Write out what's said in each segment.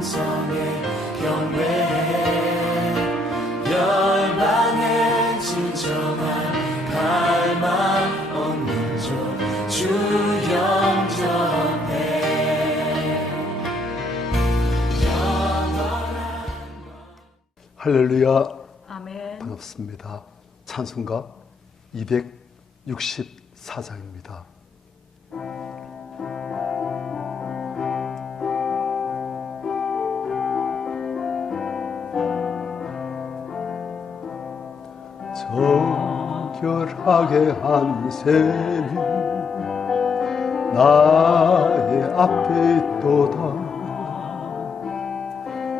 음성에 경배해 열방의 진정한 갈망 없는 주 영접해 할렐루야. 아멘. 반갑습니다. 찬송가 264장입니다. 정결하게 한 셈이 나의 앞에 있도다.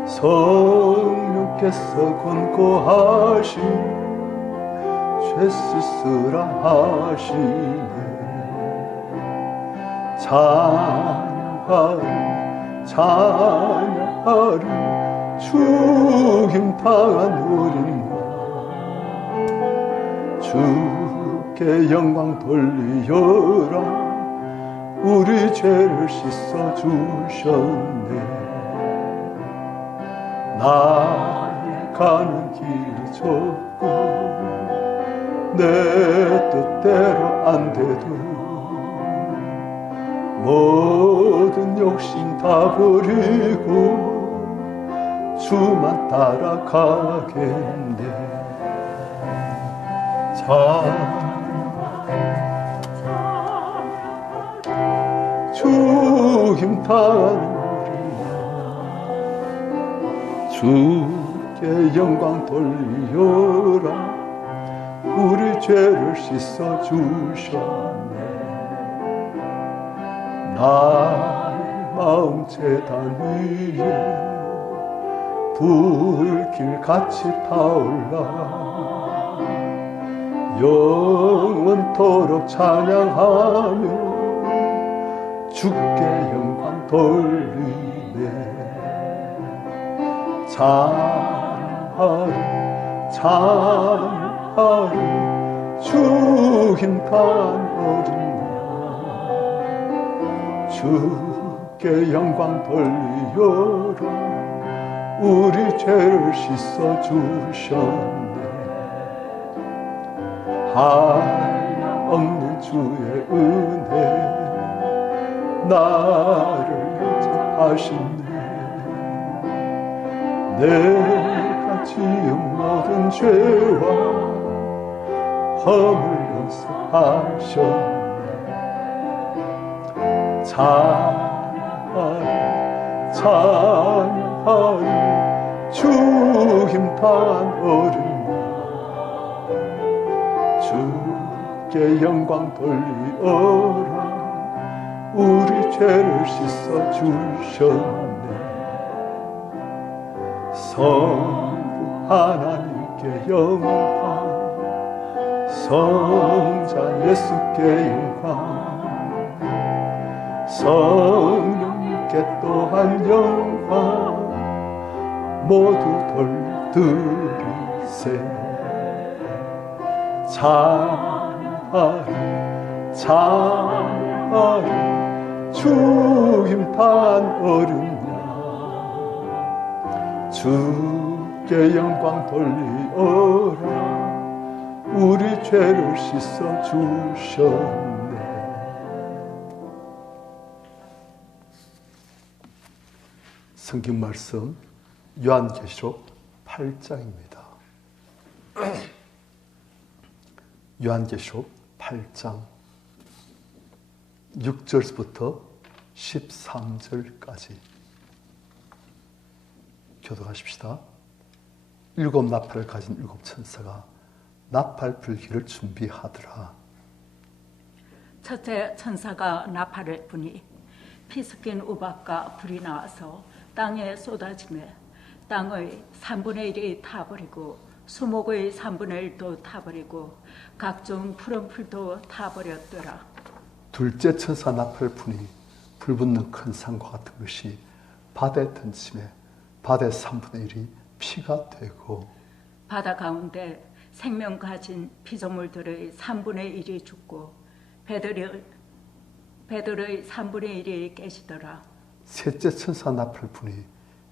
성령께서 권고하신 죄 씻으라 하시네. 찬양하리 죽임당한 우린 주께 영광 돌리어라. 우리 죄를 씻어 주셨네. 나의 가는 길이 좁고 내 뜻대로 안 돼도 모든 욕심 다 버리고 주만 따라가겠네. 죽임 당한 주께 영광 돌리어라. 우리 죄를 씻어 주셨네. 나의 마음 제단 위에 불길같이 타올라. 영원토록 찬양하며 주께 영광 돌리네. 찬양하리 죽임당한 어린 양 주께 영광 돌리어라. 우리 죄를 씻어 주셨네. 한없는 주의 은혜 나를 영접하시네. 내가 지은 모든 죄와 허물 용서하셨네. 찬양하리 죽임당한 어린 양 주께 영광 돌리어라. 우리 죄를 씻어 주셨네. 성부 하나님께 영광, 성자 예수께 영광, 성령님께 또한 영광 모두 돌드리세. 찬양하리 죽임당한 어린 주께 영광 돌리어라. 우리 죄를 씻어 주셨네. 성경 말씀 요한계시록 8장입니다. 요한계시록 8장 6절부터 13절까지 교독하십시다. 일곱 나팔을 가진 일곱 천사가 나팔 불기를 준비하더라. 첫째 천사가 나팔을 부니 피 섞인 우박과 불이 나와서 땅에 쏟아지매 땅의 3분의 1이 타버리고 수목의 3분의 1도 타버리고 각종 푸른 풀도 타버렸더라. 둘째 천사 나팔을 부니 불붙는 큰 산과 같은 것이 바다에 던짐에 바다의 3분의 1이 피가 되고 바다 가운데 생명 가진 피조물들의 3분의 1이 죽고 배들의 3분의 1이 깨지더라. 셋째 천사 나팔을 부니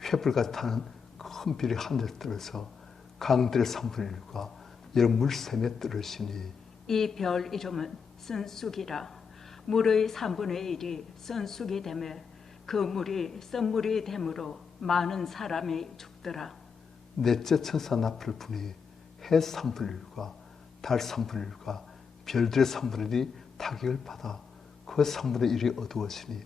횃불같이 타는 큰 별이 하늘에 떨어서 강들의 3분의 1과 여러 물샘에 떨어지니 이 별 이름은 쓴쑥이라. 물의 3분의 1이 쓴쑥이 되매 그 물이 쓴물이 되므로 많은 사람이 죽더라. 넷째 천사 나팔 분이 해 3분의 1과 달 3분의 1과 별들의 3분의 1이 타격을 받아 그 3분의 1이 어두워지니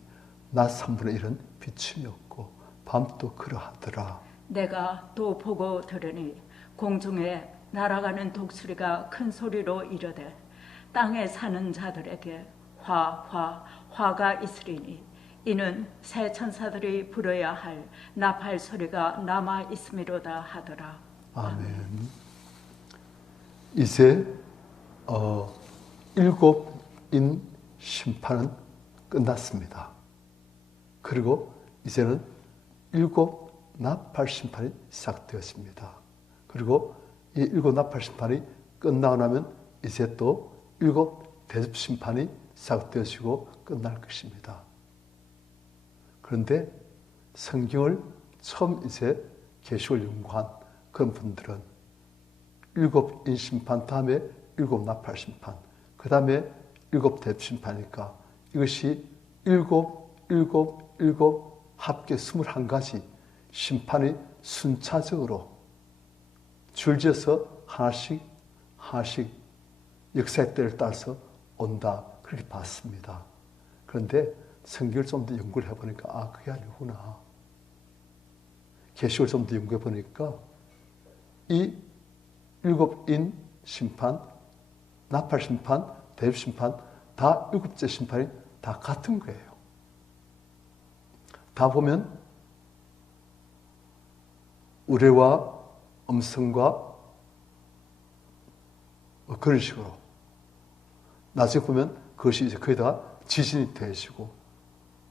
낮 3분의 1은 비춤이 없고 밤도 그러하더라. 내가 또 보고 들으니 공중에 날아가는 독수리가 큰 소리로 이르되 땅에 사는 자들에게 화가 있으리니 이는 새 천사들이 불어야 할 나팔 소리가 남아 있음이로다 하더라. 아멘. 이제 일곱인 심판은 끝났습니다. 그리고 이제는 일곱 나팔 심판이 시작되었습니다. 그리고 이 일곱 나팔 심판이 끝나고 나면 이제 또 일곱 대접 심판이 시작되어지고 끝날 것입니다. 그런데 성경을 처음 이제 계시록을 연구한 그런 분들은 일곱 인심판 다음에 일곱 나팔 심판 그 다음에 일곱 대접 심판이니까 이것이 일곱 합계 21가지 심판이 순차적으로 줄지어서 하나씩 역사의 때를 따라서 온다 그렇게 봤습니다. 그런데 성경을 좀 더 연구를 해보니까 그게 아니구나. 계시록을 좀 더 연구해 보니까 이 일곱인 심판, 나팔 심판, 대접 심판 다 일곱째 심판이 다 같은 거예요. 다 보면 우레와 음성과 그런 식으로 나중에 보면 그것이 이제 거의 다 지진이 되시고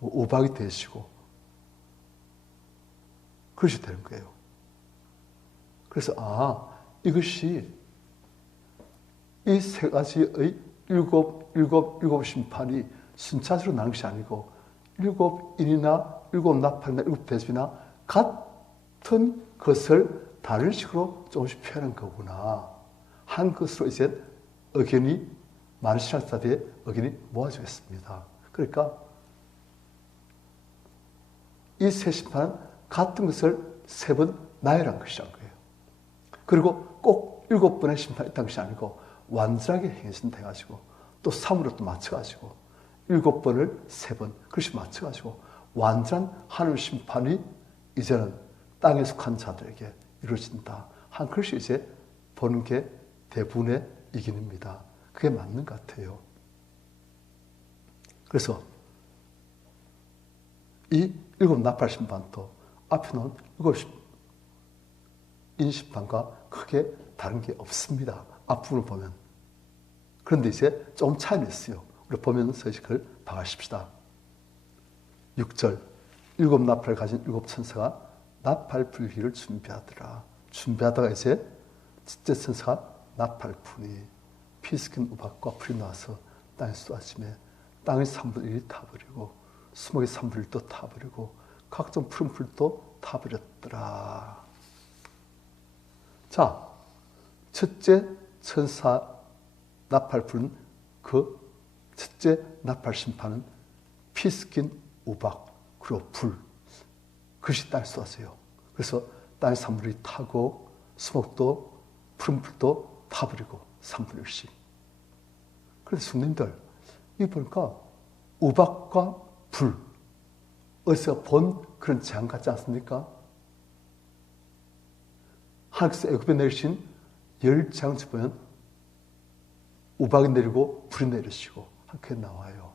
우박이 되시고 그것이 되는 거예요. 그래서 이것이 이 세 가지의 일곱 심판이 순차적으로 나는 것이 아니고 일곱인이나 일곱 나팔이나 일곱 대접이나 같은 것을 다른 식으로 조금씩 표현한 거구나. 한 것으로 이제 의견이 많은 시간 사이에 의견이 모아지겠습니다. 그러니까 이 세 심판은 같은 것을 세 번 나열한 것이란 거예요. 그리고 꼭 7번의 심판이 있다는 것이 아니고 완전하게 행신돼가지고 또 3으로 또 맞춰가지고 7번을 3번 그것이 맞춰가지고 완전한 하늘 심판이 이제는 땅에 속한 자들에게 이루어진다. 한 것이 이제 보는 게 대부분의 이견입니다. 그게 맞는 것 같아요. 그래서 이 7 나팔 심판도 앞에 놓은 7 인심판과 크게 다른 게 없습니다. 앞부분을 보면. 그런데 이제 조금 차이는 있어요. 우리 보면서 그걸 봐가십시다. 6절 7 나팔을 가진 7 천사가 나팔 불기를 준비하더라. 준비하다가 이제 첫째 천사가 나팔 부니 피스킨 우박과 불이 나와서 땅에 쏟아지며 땅의 3분의 1이 타버리고 수목의 3분의 1도 타버리고 각종 푸른 풀도 타버렸더라. 자, 첫째 천사 나팔 불은 그 첫째 나팔 심판은 피스킨 우박 그리고 불 그것이 땅에 쏟아져요. 그래서 땅의 3분의 1이 타고 수목도 푸른 풀도 타버리고 3분의 1씩. 그래서 성도님들 이 보니까 우박과 불 어디서 본 그런 재앙 같지 않습니까? 하나님께서 애굽에 내리신 10재앙 중 보면 우박이 내리고 불이 내리시고 그렇게 나와요.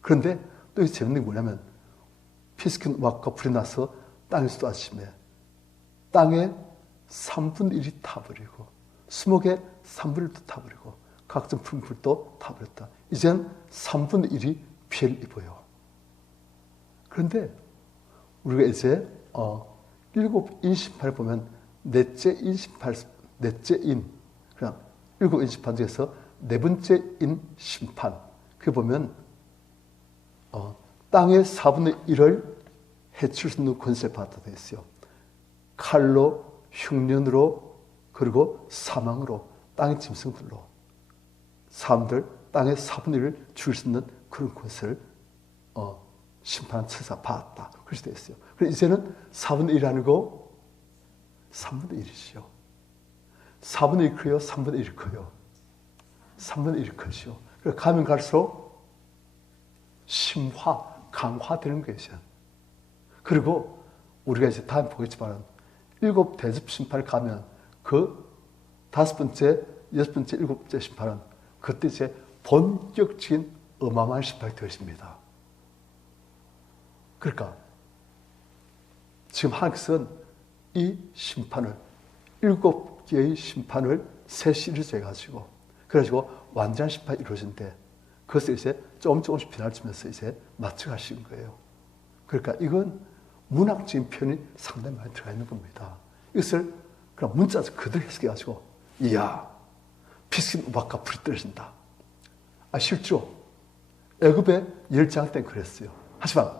그런데 또 재밌는 게 뭐냐면 피스킨 우박과 불이 나서 땅에 쏟아지며 땅에 3분의 1이 타버리고 수목의 3분의 1도 타버리고 각종 푸른 풀도 타버렸다. 이제는 3분의 1이 피해를 입어요. 그런데 우리가 이제 7 인심판을 보면 넷째 인심판, 넷째 인, 그냥 7 인심판 중에서 네 번째 인심판. 그 보면 땅의 4분의 1을 해칠 수 있는 권세를 받았다 되어 있어요. 칼로, 흉년으로, 그리고 사망으로, 땅의 짐승들로 사람들 땅의 4분의 1을 죽일 수 있는 그런 권세를 심판한 천사가 받았다. 그렇게 되어 있어요. 그래서 이제는 4분의 1이 아니고 3분의 1이시요. 4분의 1 커요? 3분의 1 커요? 3분의 1 크죠. 그래서 가면 갈수록 심화, 강화되는 거예요. 그리고 우리가 이제 다음에 보겠지만 7 대접 심판을 가면 그 5번째, 6번째, 7번째 심판은 그때 이제 본격적인 어마어마한 심판이 되어집니다. 그러니까 지금 하나님께서는 이 심판을 7개의 심판을 세 시리즈 해가지고 그래가지고 완전한 심판이 이루어진데 그것을 이제 조금씩 변화주면서 이제 맞춰가시는 거예요. 그러니까 이건 문학적인 표현이 상당히 많이 들어가 있는 겁니다. 이것을 그냥 문자에서 그대로 해석해가지고 이야 피스킨 우박과 불이 떨어진다. 실제로 애굽의 열장 때는 그랬어요. 하지만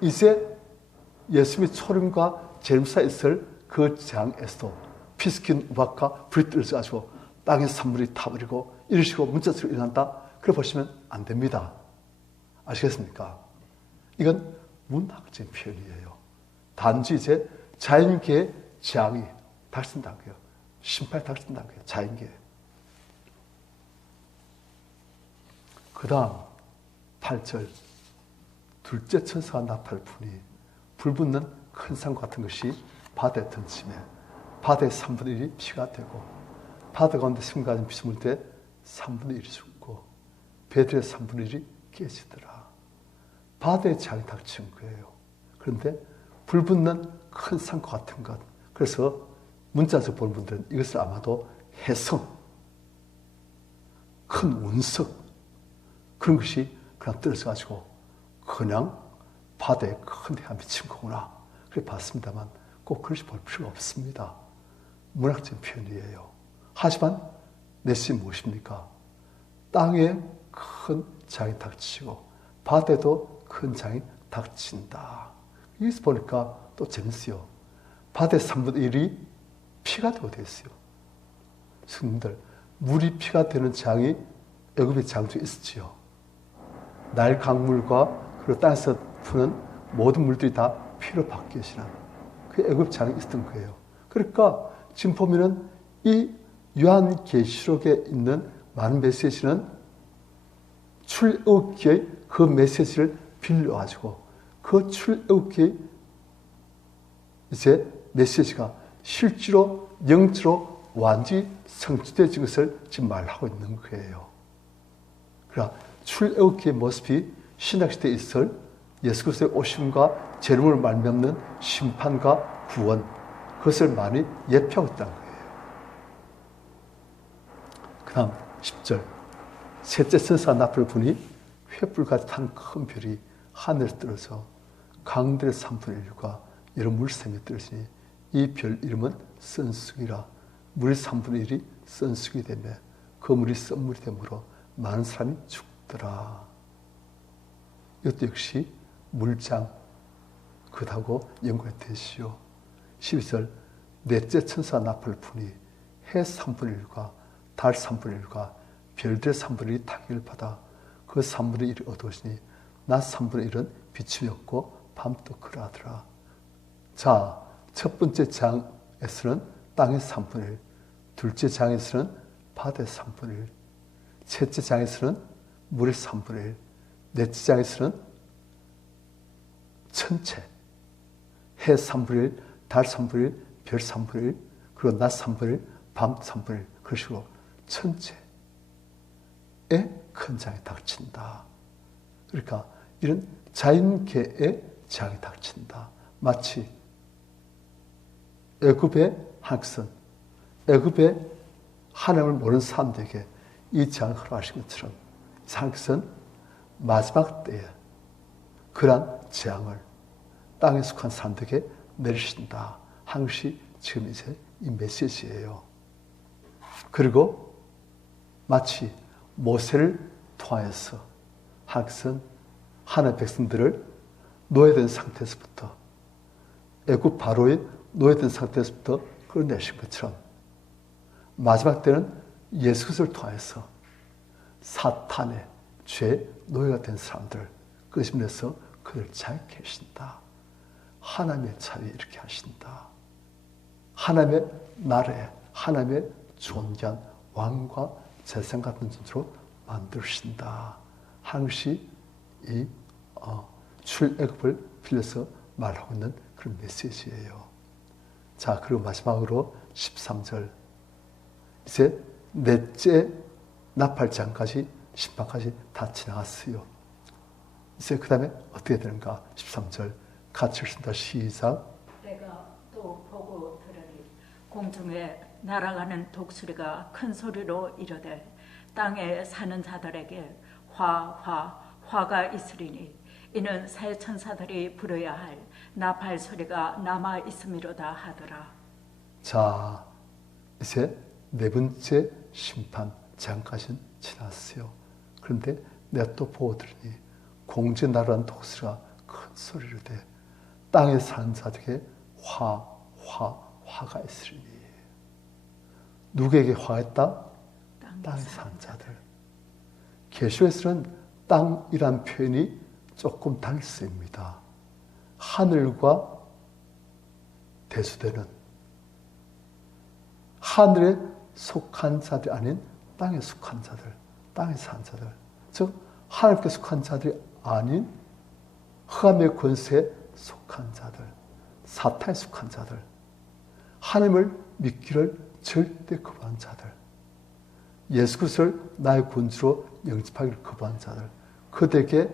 이제 예수님의 초림과 제림사에 있을 그 장에서도 피스킨 우박과 불이 떨어져가지고 땅의 산물이 타버리고 이런 식으로 문자적으로 일어난다. 그래 보시면 안 됩니다. 아시겠습니까? 이건 문학적인 표현이에요. 단지 이제 자연계의 재앙이 닥친다는 거예요. 심판이 닥친다는 거예요. 자연계. 그 다음 8절 둘째 천사가 나팔을 부니 불 붙는 큰 산 같은 것이 바다에 던지매 바다의 3분의 1이 피가 되고 바다 가운데 심 가진 피조물 때 3분의 1이 죽고 배들의 3분의 1이 깨지더라. 바다의 재앙이 닥친 거예요. 그런데 불 붙는 큰 산과 같은 것. 그래서 문자에서 보는 분들은 이것을 아마도 해성, 큰 운석 그런 것이 그냥 떨어져가지고 그냥 바다에 큰 해가 미친 거구나. 그래 봤습니다만 꼭 그렇게 볼 필요가 없습니다. 문학적인 표현이에요. 하지만 내시 무엇입니까? 땅에 큰 장이 닥치고 바다에도 큰 장이 닥친다. 여기서 보니까 또 재밌어요. 바다의 3분의 1이 피가 되고 되어 있어요. 성님들, 물이 피가 되는 장이 애굽의 장 중에 있었지요. 나일 강물과 그리고 땅에서 푸는 모든 물들이 다 피로 바뀌어지는 그 애굽 장이 있었던 거예요. 그러니까 지금 보면은 이 요한계시록에 있는 많은 메시지는 출애굽기의 그 메시지를 빌려가지고 그 출애굽기의 이제 메시지가 실제로 영적으로 완전히 성취되어진 것을 지금 말하고 있는 거예요. 그러니까 출애굽기의 모습이 신약시대에 있을 예수 그리스도의 오심과 재림을 말미암는 심판과 구원 그것을 많이 예표하고 있다는 거예요. 그 다음 10절 셋째 천사가 나팔을 부니 횃불같이 탄 큰 별이 하늘에서 떨어져 강들의 3분의 1과 여러 물샘에 떨어지니 이 별 이름은 선숙이라. 물의 3분의 1이 선숙이 되며 그 물이 썬물이 되므로 많은 사람이 죽더라. 이것도 역시 물장 그하고 연관이 되시오. 12절 넷째 천사가 나팔을 부니 해 3분의 1과 달 3분의 1과 별들의 3분의 1이 타격을 받아 그 3분의 1이 어두워지니 낮 3분의 1은 비춤이었고 밤도 그러하더라. 자, 첫 번째 장에서는 땅의 3분의 1, 둘째 장에서는 바다의 3분의 1, 셋째 장에서는 물의 3분의 1, 넷째 장에서는 천체, 해 3분의 1, 달 3분의 1, 별 3분의 1, 그리고 낮 3분의 1, 밤 3분의 1, 그런 식으로 천체에 큰 장이 닥친다. 그러니까 이런 자연계에 장이 닥친다. 마치 애굽의 학선, 애굽의 하나님을 모르는 사람들에게 이 장을 허락하신 것처럼 하나님께서는 마지막 때에 그러한 재앙을 땅에 속한 사람들에게 내리신다 하는 것이 지금 이제 이 메시지예요. 그리고 마치 모세를 통하여서 하나님께서는 하나님의 백성들을 노예된 상태에서부터 애굽 바로의 노예된 상태에서부터 끌어내신 것처럼 마지막 때는 예수 그리스도를 통해서 사탄의 죄 노예가 된 사람들 끄집어내서 그들을 자유케 하신다. 하나님의 자유 이렇게 하신다. 하나님의 나라에 하나님의 존귀한 왕과 재산 같은 존재로 만드신다 하는 것이 이 출애굽을 빌려서 말하고 있는 그런 메시지예요. 자, 그리고 마지막으로 13절 이제 넷째 나팔장까지 심판까지 다 지나갔어요. 이제 그 다음에 어떻게 되는가? 13절 같이 읽습니다. 시작. 내가 또 보고 들으니 공중에 날아가는 독수리가 큰 소리로 이르되 땅에 사는 자들에게 화가 있으리니 이는 새 천사들이 부려야 할 나팔 소리가 남아 있음이로다 하더라. 자, 이제 네 번째 심판 장까지는 지났어요. 그런데 내가 또 보고 들으니 공중에 날아가는 독수리가 큰 소리로 돼 땅에 사는 자들에게 화가 있으리니. 누구에게 화가 있다? 땅에 사는 자들. 계시록에서는 땅이란 표현이 조금 달리 쓰입니다. 하늘과 대수되는 하늘에 속한 자들이 아닌 땅에 속한 자들, 땅에 사는 자들, 즉 하나님께 속한 자들이 아닌 흑암의 권세에 속한 자들, 사탄에 속한 자들, 하나님을 믿기를 절대 거부한 자들, 예수 그리스도를 나의 군주로 영접하기를 거부한 자들, 그들에게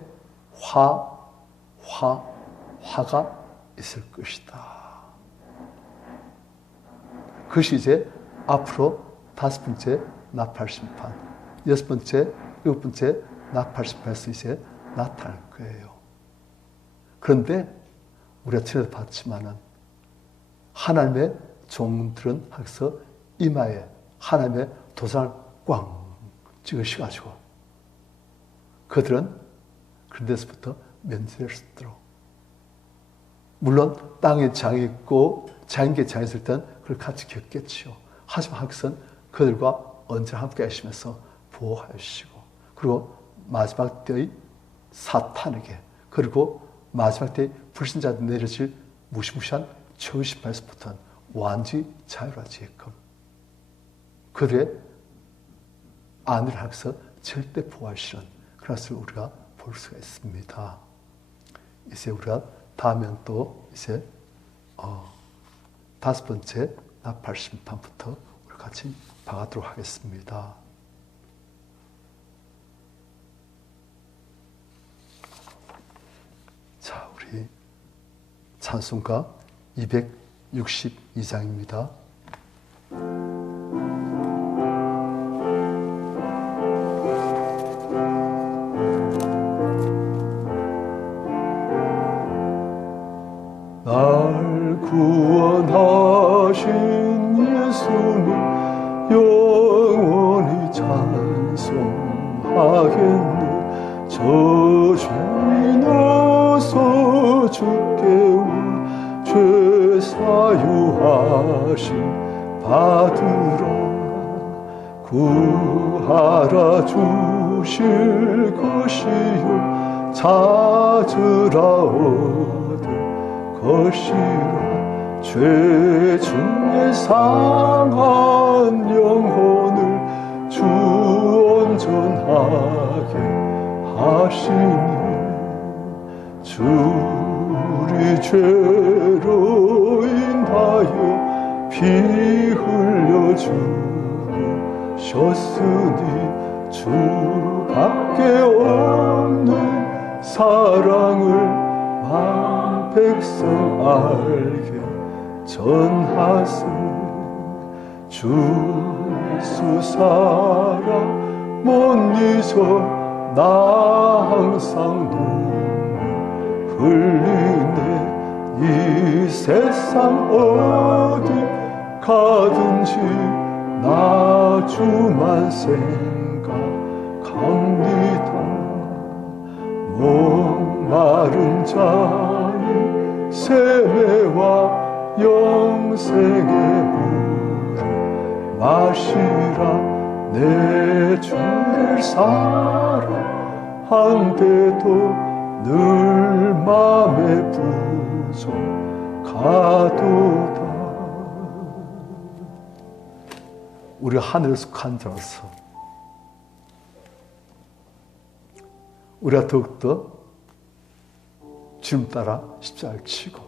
화가 있을 것이다. 그것이 이제 앞으로 다섯 번째 나팔 심판, 여섯 번째, 일곱 번째 나팔 심판에서 이제 나타날 거예요. 그런데 우리가 전에도 봤지만은 하나님의 종들은 항상 이마에 하나님의 도장을 꽝 찍으셔가지고 그들은 그런 데서부터 면제될 수 있도록, 물론 땅에 장이 있고 자연계 장이 있을 땐 그걸 같이 겪겠지요. 하지만 항상 그들과 언제나 함께 하시면서 보호하시고, 그리고 마지막 때의 사탄에게, 그리고 마지막 때의 불신자들 내려질 무시무시한 최후 심판에서부터는 완전히 자유로워지게끔 그들의 안위를 항상 절대 보호하시는 그런 것을 우리가 볼 수가 있습니다. 이제 우리가 다음엔 또 이제 다섯 번째 나팔 심판부터 우리 같이 봐가도록 하겠습니다. 자, 우리 찬송가 262장입니다. 날 구원하신 예수는 영원히 찬송하겠네. 저 죄인 어서 주께 올 죄 사유하심 받으라. 구하라 주실 것이요 찾으라 얻을 것이라. 죄 중에 상한 영혼을 주 온전하게 하시니 주 우리 죄로 인하여 피 흘려 죽으셨으니 주밖에 없는 사랑을 만 백성 알게 전하세. 주 예수 사랑 못 잊어 나 항상 눈물 흘리네. 이 세상 어디 가든지 나 주만 생각합니다. 목마른 자의 세매와 평생의 물을 마시라. 내 주를 사랑한데도 늘 맘에 부족하도다. 우리 하늘에서 간절해서 우리가 더욱더 주님 따라 십자가를 치고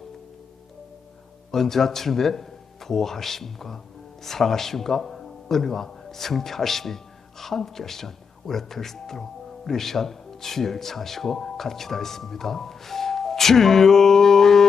언제나 주님의 보호하심과 사랑하심과 은혜와 성쾌하심이 함께 하시는 우리가 될 수 있도록 우리 이 시간 주여 찬하시고 같이 기도하겠습니다. 주여